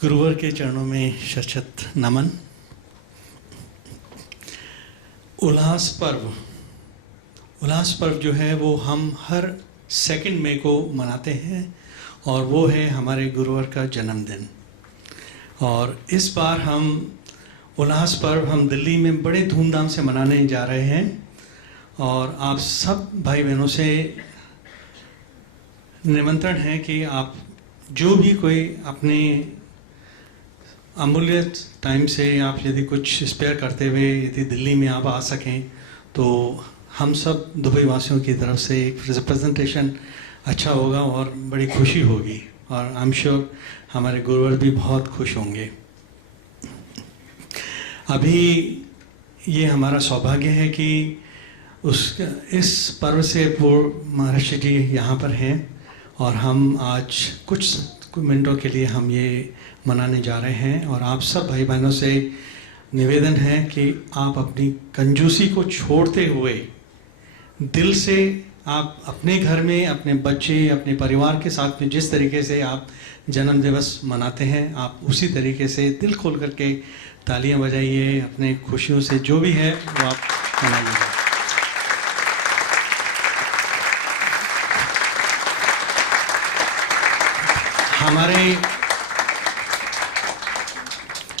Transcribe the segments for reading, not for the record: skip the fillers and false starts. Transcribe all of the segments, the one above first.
गुरुवर के चरणों में शत नमन। उल्लास पर्व जो है वो हम हर 2 मई को मनाते हैं और वो है हमारे गुरुवर का जन्मदिन। और इस बार हम उल्लास पर्व हम दिल्ली में बड़े धूमधाम से मनाने जा रहे हैं और आप सब भाई बहनों से निमंत्रण है कि आप जो भी कोई अपने अमूल्य टाइम से आप यदि कुछ स्पेयर करते हुए यदि दिल्ली में आप आ सकें तो हम सब दुबई वासियों की तरफ से एक रिप्रेजेंटेशन अच्छा होगा और बड़ी खुशी होगी और आई एम श्योर हमारे गुरुवर भी बहुत खुश होंगे। अभी ये हमारा सौभाग्य है कि इस पर्व से पूर्व महर्षि जी यहाँ पर हैं और हम आज कुछ मिनटों के लिए हम ये मनाने जा रहे हैं। और आप सब भाई बहनों से निवेदन है कि आप अपनी कंजूसी को छोड़ते हुए दिल से आप अपने घर में अपने बच्चे अपने परिवार के साथ में जिस तरीके से आप जन्म दिवस मनाते हैं आप उसी तरीके से दिल खोल करके तालियां बजाइए, अपने खुशियों से जो भी है वो आप मनाइएगा।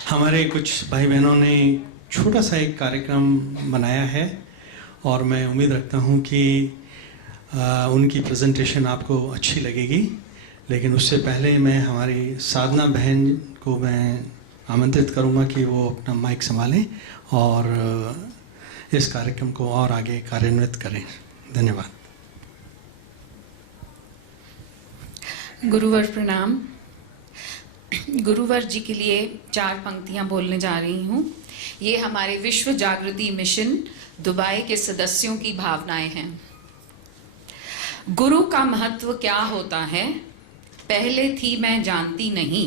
हमारे कुछ भाई बहनों ने छोटा सा एक कार्यक्रम बनाया है और मैं उम्मीद रखता हूँ कि उनकी प्रेजेंटेशन आपको अच्छी लगेगी। लेकिन उससे पहले मैं हमारी साधना बहन को मैं आमंत्रित करूँगा कि वो अपना माइक संभालें और इस कार्यक्रम को और आगे कार्यान्वित करें। धन्यवाद। गुरुवर प्रणाम। गुरुवर जी के लिए 4 पंक्तियां बोलने जा रही हूँ। ये हमारे विश्व जागृति मिशन दुबई के सदस्यों की भावनाएं हैं। गुरु का महत्व क्या होता है पहले थी मैं जानती नहीं,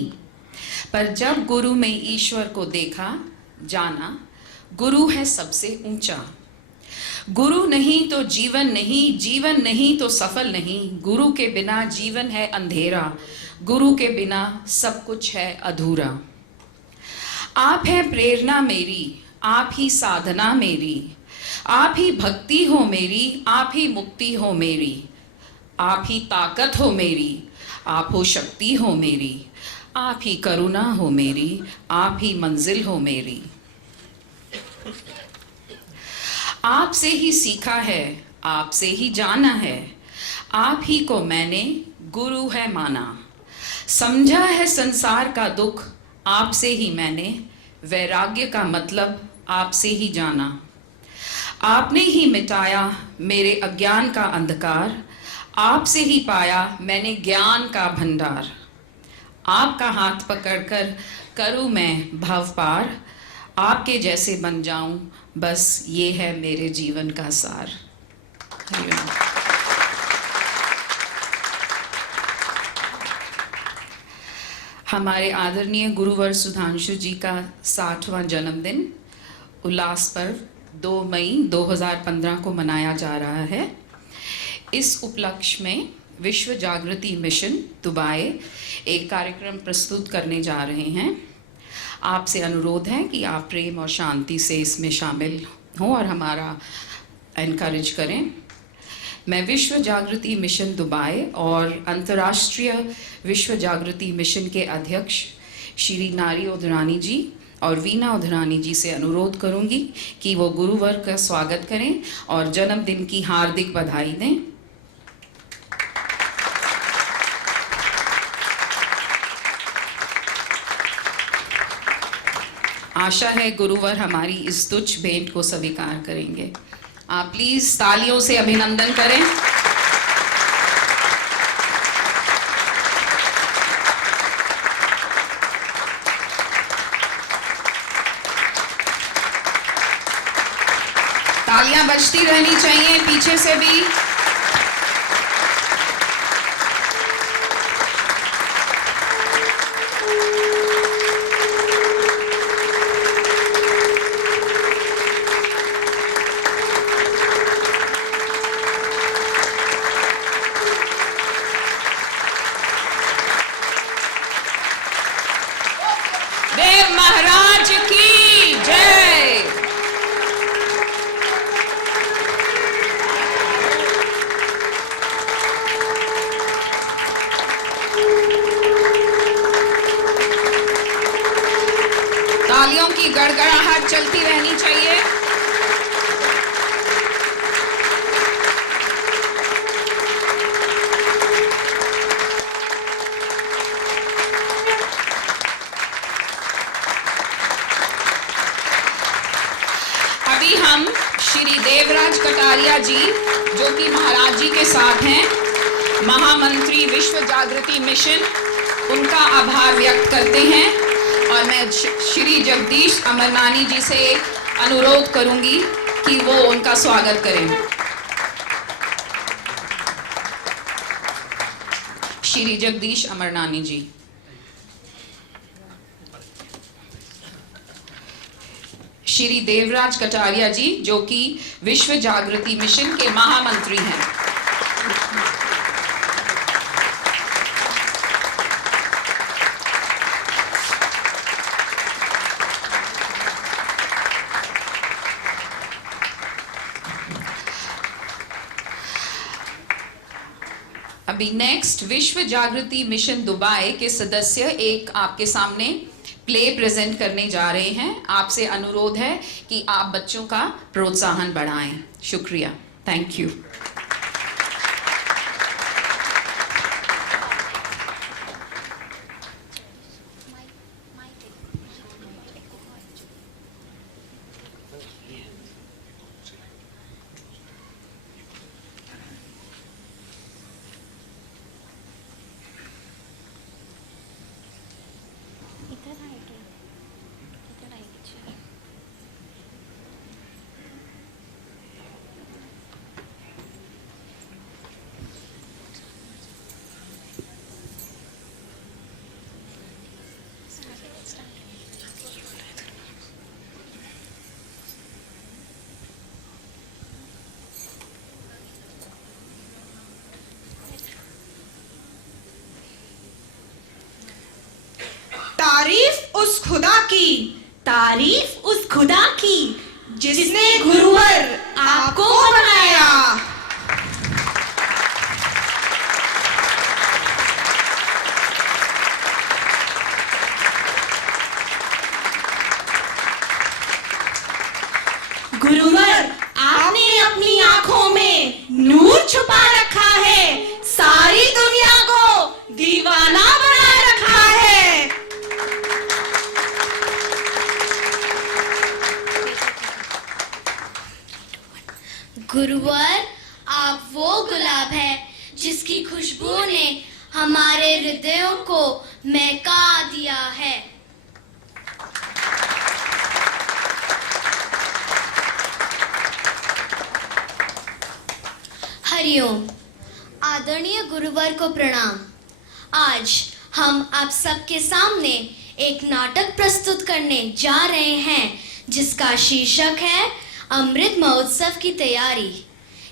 पर जब गुरु में ईश्वर को देखा जाना गुरु है सबसे ऊंचा। गुरु नहीं तो जीवन नहीं, जीवन नहीं तो सफल नहीं। गुरु के बिना जीवन है अंधेरा, गुरु के बिना सब कुछ है अधूरा। आप है प्रेरणा मेरी, आप ही साधना मेरी, आप ही भक्ति हो मेरी, आप ही मुक्ति हो मेरी, आप ही ताकत हो मेरी, आप हो शक्ति हो मेरी, आप ही करुणा हो मेरी, आप ही मंजिल हो मेरी। आपसे ही सीखा है, आपसे ही जाना है, आप ही को मैंने गुरु है माना। समझा है संसार का दुख, आपसे ही मैंने वैराग्य का मतलब आपसे ही जाना। आपने ही मिटाया मेरे अज्ञान का अंधकार, आपसे ही पाया मैंने ज्ञान का भंडार। आपका हाथ पकड़कर करूं मैं भव पार, आपके जैसे बन जाऊं बस ये है मेरे जीवन का सार। हरिओम। हमारे आदरणीय गुरुवर सुधांशु जी का 60वां जन्मदिन उल्लास पर्व 2 मई 2015 को मनाया जा रहा है। इस उपलक्ष्य में विश्व जागृति मिशन दुबई एक कार्यक्रम प्रस्तुत करने जा रहे हैं। आपसे अनुरोध है कि आप प्रेम और शांति से इसमें शामिल हों और हमारा एनकरेज करें। मैं विश्व जागृति मिशन दुबई और अंतर्राष्ट्रीय विश्व जागृति मिशन के अध्यक्ष श्री नारी उधरानी जी और वीना उधरानी जी से अनुरोध करूंगी कि वो गुरुवर का स्वागत करें और जन्मदिन की हार्दिक बधाई दें। आशा है गुरुवर हमारी इस तुच्छ भेंट को स्वीकार करेंगे। आप प्लीज तालियों से अभिनंदन करें। तालियां बजती रहनी चाहिए पीछे से भी। महादेव महाराज की जय। तालियों की गड़गड़ाहट चलती रहनी चाहिए। अभी हम श्री देवराज कटारिया जी, जो कि महाराज जी के साथ हैं, महामंत्री विश्व जागृति मिशन, उनका आभार व्यक्त करते हैं। और मैं श्री जगदीश अमरनानी जी से अनुरोध करूंगी कि वो उनका स्वागत करें। श्री जगदीश अमरनानी जी। श्री देवराज कटारिया जी, जो कि विश्व जागृति मिशन के महामंत्री हैं। अभी नेक्स्ट विश्व जागृति मिशन दुबई के सदस्य एक आपके सामने प्ले प्रेजेंट करने जा रहे हैं। आपसे अनुरोध है कि आप बच्चों का प्रोत्साहन बढ़ाएं। शुक्रिया, थैंक यू। तारीफ उस खुदा की, तारीफ उस खुदा की जिसने गुरुवर आपको बनाया। गुरुवर, आपने अपनी आंखों में नूर छुपा रखा है, सारी दुनिया को दीवाना बना रखा है। गुरुवर, आप वो गुलाब है जिसकी खुशबू ने हमारे हृदयों को महका दिया है। हरिओम। आदरणीय गुरुवर को प्रणाम। आज हम आप सबके सामने एक नाटक प्रस्तुत करने जा रहे हैं जिसका शीर्षक है अमृत महोत्सव की तैयारी।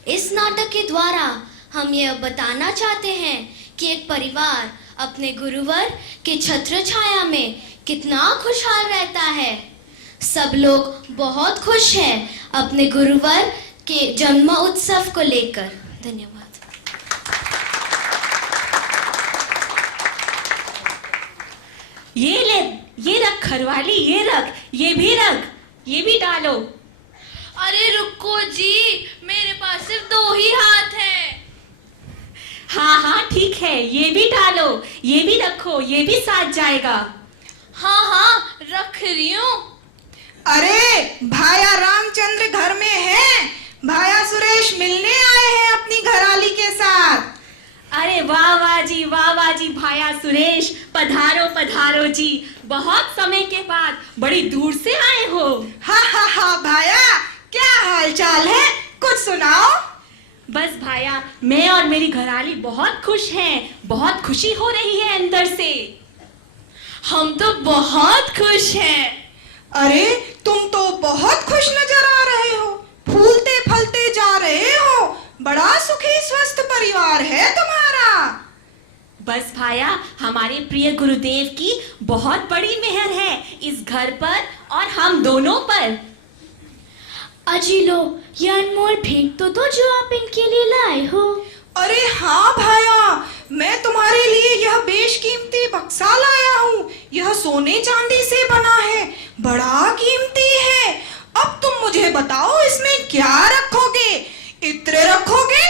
इस नाटक के द्वारा हम यह बताना चाहते हैं कि एक परिवार अपने गुरुवर के छत्र छाया में कितना खुशहाल रहता है। सब लोग बहुत खुश हैं अपने गुरुवर के जन्म उत्सव को लेकर। धन्यवाद। ये ले, ये रख घरवाली, ये रख, ये भी रख, ये भी डालो। अरे रुको जी, मेरे पास सिर्फ 2 ही हाथ हैं। हाँ हाँ ठीक है, ये भी डालो, ये भी रखो, ये भी साथ जाएगा। हाँ हाँ रख रही हूँ। अरे भाया रामचंद्र घर में है, भाया सुरेश मिलने आए हैं अपनी घराली के साथ। अरे वाह जी भाया सुरेश, पधारो पधारो जी, बहुत समय के बाद बड़ी दूर से आए हो। हा भाया, क्या हाल चाल है, कुछ सुनाओ। बस भाया, मैं और मेरी घराली बहुत खुश हैं, बहुत खुशी हो रही है अंदर से। हम तो बहुत खुश हैं। अरे तुम तो बहुत खुश नजर आ रहे हो, फूलते फलते जा रहे हो, बड़ा सुखी स्वस्थ परिवार है तुम्हारा। बस भाया, हमारे प्रिय गुरुदेव की बहुत बड़ी मेहर है इस घर पर और हम दोनों पर। अजी लो, ये अनमोल भेंट तो दो जो आप इनके लिए लाए हो। अरे हाँ भाया, मैं तुम्हारे लिए यह बेशकीमती बक्सा लाया हूँ। यह सोने चांदी से बना है, बड़ा कीमती है। अब तुम मुझे बताओ इसमें क्या रखोगे? इत्र रखोगे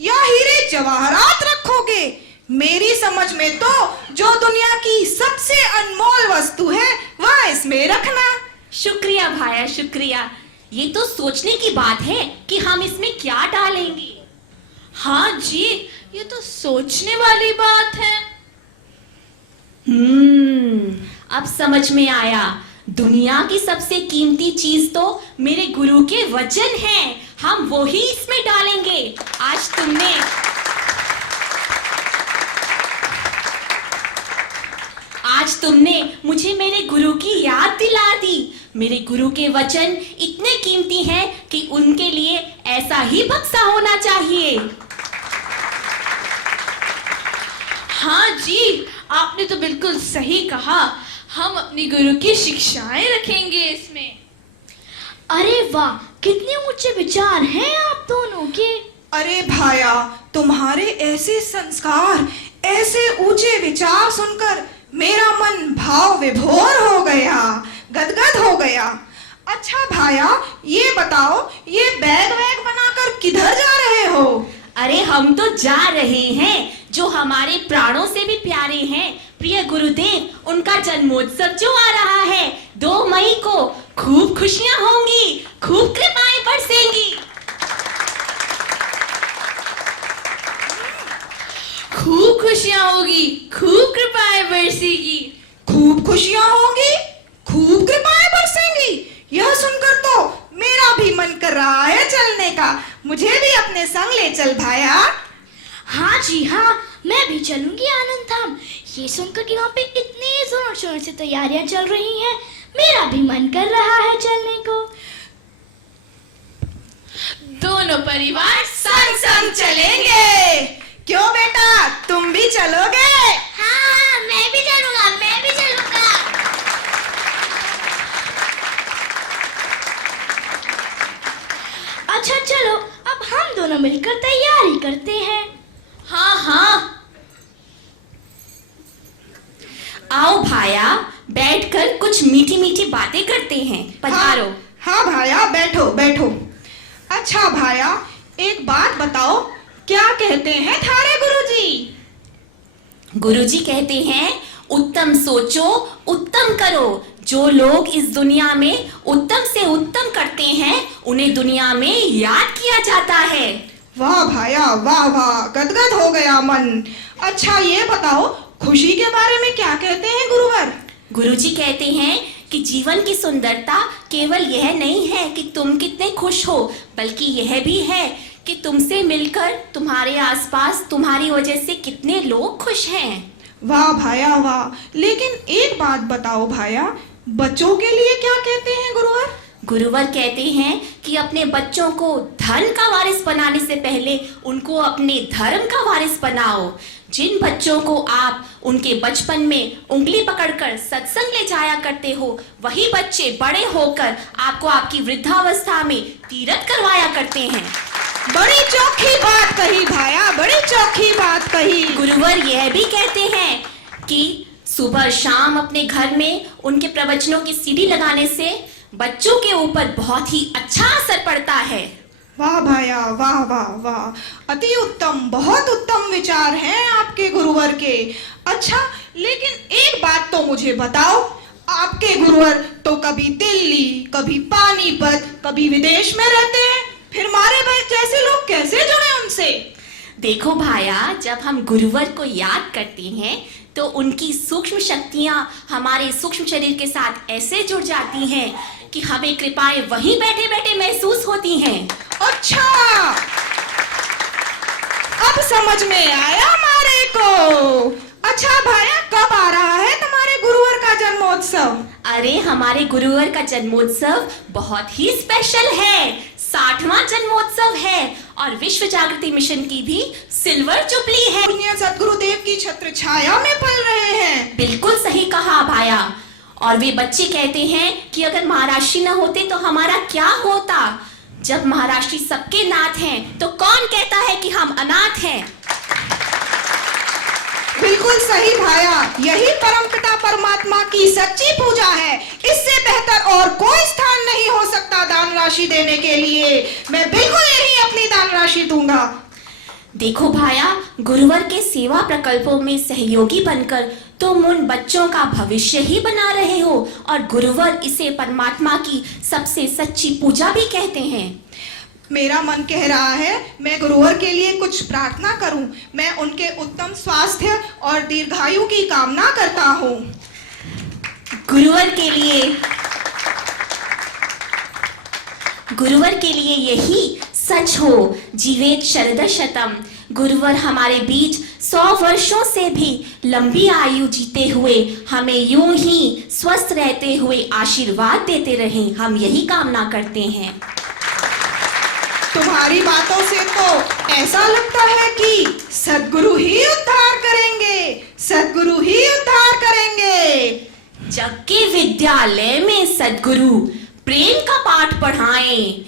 या हीरे जवाहरात रखोगे? मेरी समझ में तो जो दुनिया की सबसे अनमोल वस्तु है वह इसमें रखना। शुक्रिया भाया, शुक्रिया। ये तो सोचने की बात है कि हम इसमें क्या डालेंगे। हाँ जी, ये तो सोचने वाली बात है। अब समझ में आया। दुनिया की सबसे कीमती चीज तो मेरे गुरु के वचन हैं। हम वो ही इसमें डालेंगे। आज तुमने मुझे मेरे गुरु की याद दिला दी। मेरे गुरु के वचन इतने कीमती हैं कि उनके लिए ऐसा ही बक्सा होना चाहिए। हाँ जी, आपने तो बिल्कुल सही कहा। हम अपनी गुरु की शिक्षाएं रखेंगे इसमें। अरे वाह, कितने ऊंचे विचार हैं आप दोनों के। अरे भाया, तुम्हारे ऐसे संस्कार, ऐसे ऊंचे विचार सुनकर मेरा मन भाव विभोर हो गया, गदगद हो गया। अच्छा भाया, ये बताओ, ये बैग वैग बनाकर किधर जा रहे हो? अरे हम तो जा रहे हैं जो हमारे प्राणों से भी प्यारे हैं, प्रिय गुरुदेव, उनका जन्मोत्सव जो आ रहा है 2 मई को। खूब खुशियां होंगी, खूब कृपाएं बरसेंगी। खूब खुशियां होगी, खूब कृपाएं बरसेगी। खूब खुशियां होंगी, खूब कृपाएं बरसेंगी। यह सुनकर तो मेरा भी मन कर रहा है चलने का। मुझे भी अपने संग ले चल भाया। हाँ जी हाँ, मैं भी चलूंगी आनंद धाम। ये सुनकर कि वहाँ पे इतनी जोर शोर से तैयारियां चल रही हैं, मेरा भी मन कर रहा है चलने को। दोनों परिवार संग संग चलेंगे। क्यों बेटा, तुम भी चलोगे? हाँ, मैं भी चलूंगा, मैं भी चलूंगा। अच्छा चलो, अब हम दोनों मिलकर तैयारी करते हैं। हाँ हाँ, आओ भाया, बैठकर कुछ मीठी मीठी बातें करते हैं। पधारो। हाँ भाया, बैठो बैठो। अच्छा भाया, एक बात बताओ, क्या कहते हैं थारे गुरुजी? गुरुजी कहते हैं, उत्तम सोचो, उत्तम करो। जो लोग इस दुनिया में उत्तम से उत्तम करते हैं, उन्हें दुनिया में याद किया जाता है। वाह भाया, वाह वाह, गदगद हो गया मन। अच्छा ये बताओ, खुशी के बारे में क्या कहते हैं गुरुवर? गुरुजी कहते हैं कि जीवन की सुंदरता केवल यह नहीं है कि तुम कितने खुश हो, बल्कि यह भी है कि तुमसे मिलकर तुम्हारे आसपास तुम्हारी वजह से कितने लोग खुश हैं। वाह भाया वाह। लेकिन एक बात बताओ भाया, बच्चों के लिए क्या कहते हैं गुरुवर? गुरुवर कहते हैं कि अपने बच्चों को धन का वारिस बनाने से पहले उनको अपने धर्म का वारिस बनाओ। जिन बच्चों को आप उनके बचपन में उंगली पकड़कर सत्संग ले जाया करते हो, वही बच्चे बड़े होकर आपको आपकी वृद्धावस्था में तीरथ करवाया करते हैं। बड़ी चौखी बात कही भाया, बड़ी चौखी बात कही। गुरुवर यह भी कहते हैं कि सुबह शाम अपने घर में उनके प्रवचनों की सीडी लगाने से बच्चों के ऊपर बहुत ही अच्छा असर पड़ता है। वाह भाया, वाह वाह वाह, अति उत्तम, बहुत उत्तम विचार हैं आपके गुरुवर के। अच्छा, लेकिन एक बात तो मुझे बताओ, आपके गुरुवर तो कभी दिल्ली, कभी पानीपत, कभी विदेश में रहते हैं, फिर हमारे भाई जैसे लोग कैसे जुड़े उनसे? देखो भाया, जब हम गुरुवर को याद करते हैं तो उनकी सूक्ष्म शक्तियां हमारे सूक्ष्म शरीर के साथ ऐसे जुड़ जाती हैं कि हमें कृपाएं वहीं बैठे बैठे महसूस होती हैं। अच्छा, अब समझ में आया हमारे को। अच्छा भाया, कब आ रहा है तुम्हारे गुरुवर का जन्मोत्सव? अरे हमारे गुरुवर का जन्मोत्सव बहुत ही स्पेशल है। 60वां जन्मोत्सव है और विश्व जागृति मिशन की भी सिल्वर जुबली है। पुण्य सद्गुरुदेव की छत्र छाया में पल रहे हैं। बिल्कुल सही कहा भाया। और वे बच्चे कहते हैं कि अगर महाराष्ट्री न होते तो हमारा क्या होता। जब महाराष्ट्री सबके नाथ हैं तो कौन कहता है कि हम अनाथ हैं। बिल्कुल सही भाया, यही परमपिता परमात्मा की सच्ची पूजा है। इससे बेहतर और कोई स्थान नहीं हो सकता दान राशि देने के लिए। मैं बिल्कुल यही अपनी दान राशि दूंगा। देखो भाया, गुरुवर के सेवा प्रकल्पों में सहयोगी बनकर तुम उन बच्चों का भविष्य ही बना रहे हो और गुरुवर इसे परमात्मा की सबसे सच्ची पूजा भी कहते हैं। मेरा मन कह रहा है मैं गुरुवर के लिए कुछ प्रार्थना करूं। मैं उनके उत्तम स्वास्थ्य और दीर्घायु की कामना करता हूं। गुरुवर के लिए यही सच हो। जीवेत शरद शतम। गुरुवर हमारे बीच 100 वर्षों से भी लंबी आयु जीते हुए हमें यूं ही स्वस्थ रहते हुए आशीर्वाद देते रहें, हम यही कामना करते हैं। तुम्हारी बातों से तो ऐसा लगता है कि सद्गुरु ही उद्धार करेंगे, सद्गुरु ही उद्धार करेंगे। जग के विद्यालय में सद्गुरु प्रेम का पाठ पढ़ाएं,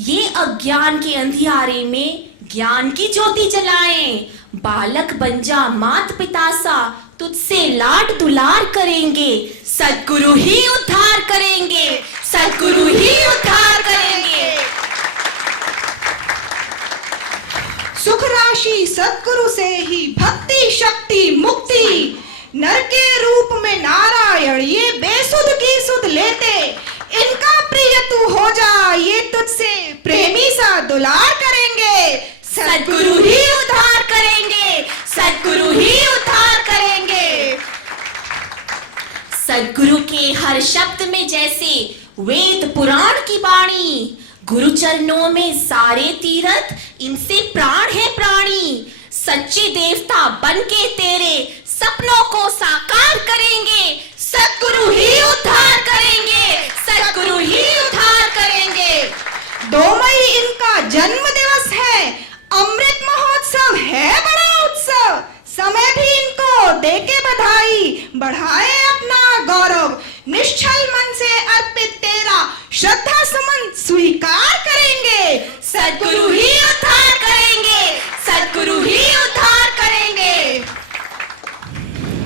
ये अज्ञान के अंधियारे में ज्ञान की ज्योति जलाएं। बालक बन जा मात पिता सा, तुझसे लाड दुलार करेंगे, सद्गुरु ही उद्धार करेंगे, सद्गुरु ही उद्धार करेंगे। सुख राशि सद्गुरु से ही भक्ति शक्ति मुक्ति। नर के रूप में नारायण ये बेसुध की सुध लेते। इनका प्रिय तू हो जा, ये तुझसे प्रेमी सा दुलार करेंगे, सद्गुरु ही उद्धार करेंगे, सद्गुरु ही उद्धार करेंगे। सद्गुरु के हर शब्द में जैसे वेद पुराण की वाणी। गुरु चरणों में सारे तीरथ, इनसे प्राण है प्राणी। सच्चे देवता बनके तेरे सपनों को साकार करेंगे, सद्गुरु ही उद्धार करेंगे, सद्गुरु ही उद्धार करेंगे। 2 मई इनका जन्म दिवस है। अमृत महोत्सव है बड़ा उत्सव। समय भी इनको देके बधाई, बढ़ाए अपना गौरव। निश्चल मन से अर्पित तेरा श्रद्धा सुमन स्वीकार करेंगे, सद्गुरु ही उद्धार करेंगे, सद्गुरु ही उद्धार करेंगे।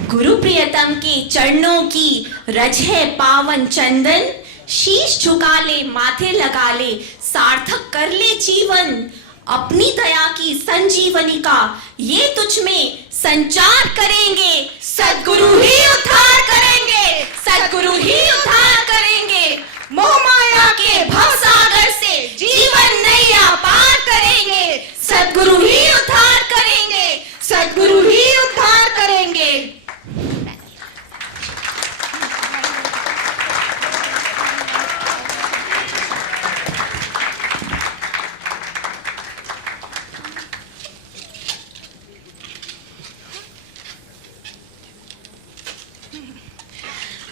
गुरु प्रियतम के चरणों की रज है पावन चंदन। शीश झुका ले, माथे लगा ले, सार्थक कर ले जीवन। अपनी दया की संजीवनी का ये तुझ में संचार करेंगे, सद्गुरु ही उद्धार करेंगे, सद्गुरु ही उद्धार करेंगे। मोह माया के भवसागर से जीवन नैया पार करेंगे, सद्गुरु ही उद्धार करेंगे, सद्गुरु ही उद्धार करेंगे।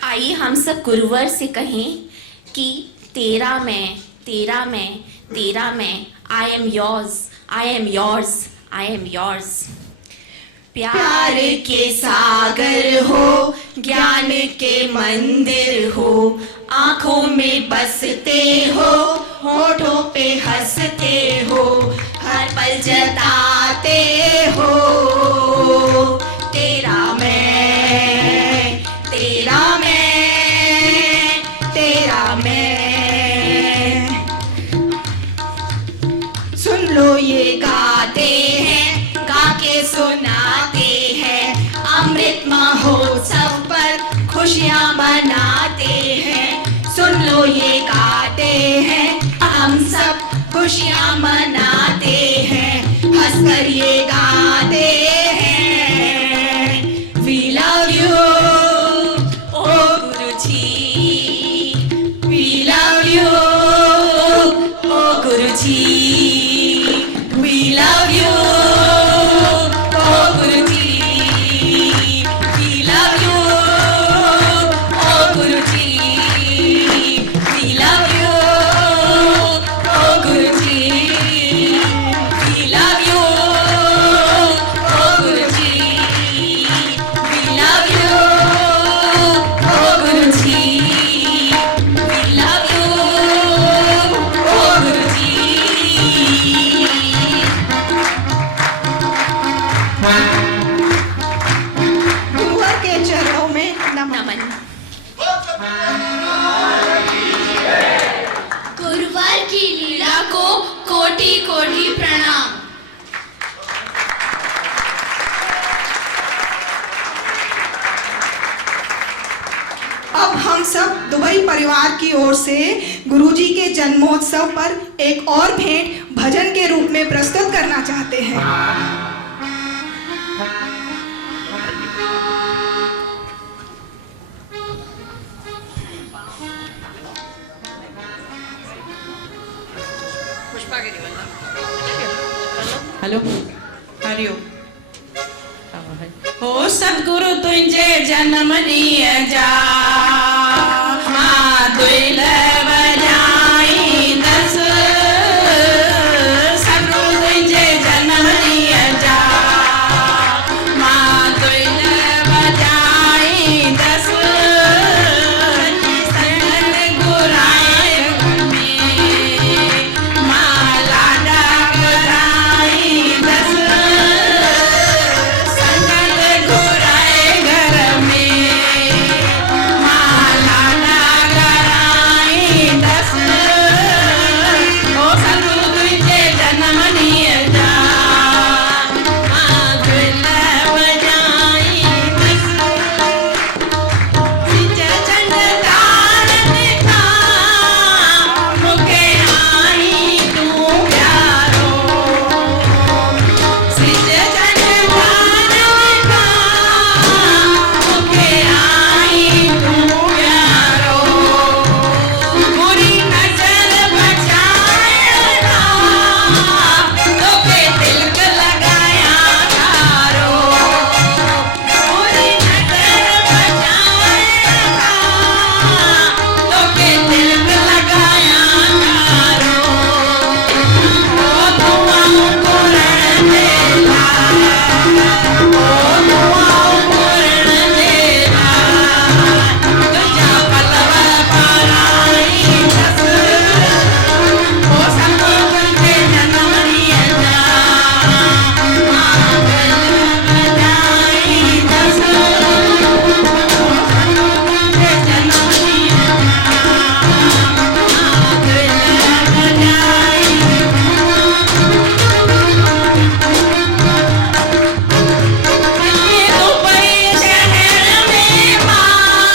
आइए हम सब गुरुवर से कहें कि तेरा मैं, तेरा मैं, तेरा मैं, I am yours, I am yours, I am yours. प्यार के सागर हो, ज्ञान के मंदिर हो, आंखों में बसते हो, होठों पे हंसते हो, हर पल जताते हो। तेरा मैं, तेरा मैं, तेरा मैं। सुन लो ये गाते हैं, गा के सुनाते हैं, अमृत महोत्सव पर खुशियां मनाते हैं। सुन लो ये गाते हैं, हम सब खुशियां मनाते हैं, हंसकर ये गाते हैं। We love you, O Guruji, we love you, O Guruji, we love you, O Guruji, we love you, O Guruji, we love you, ओ गुरुजी। अब हम सब दुबई परिवार की ओर से गुरुजी के जन्मोत्सव पर एक और भेंट भजन के रूप में प्रस्तुत करना चाहते हैं। हेलो हरिओम। हो सतगुरु तुझे जन्म दिए जा दुई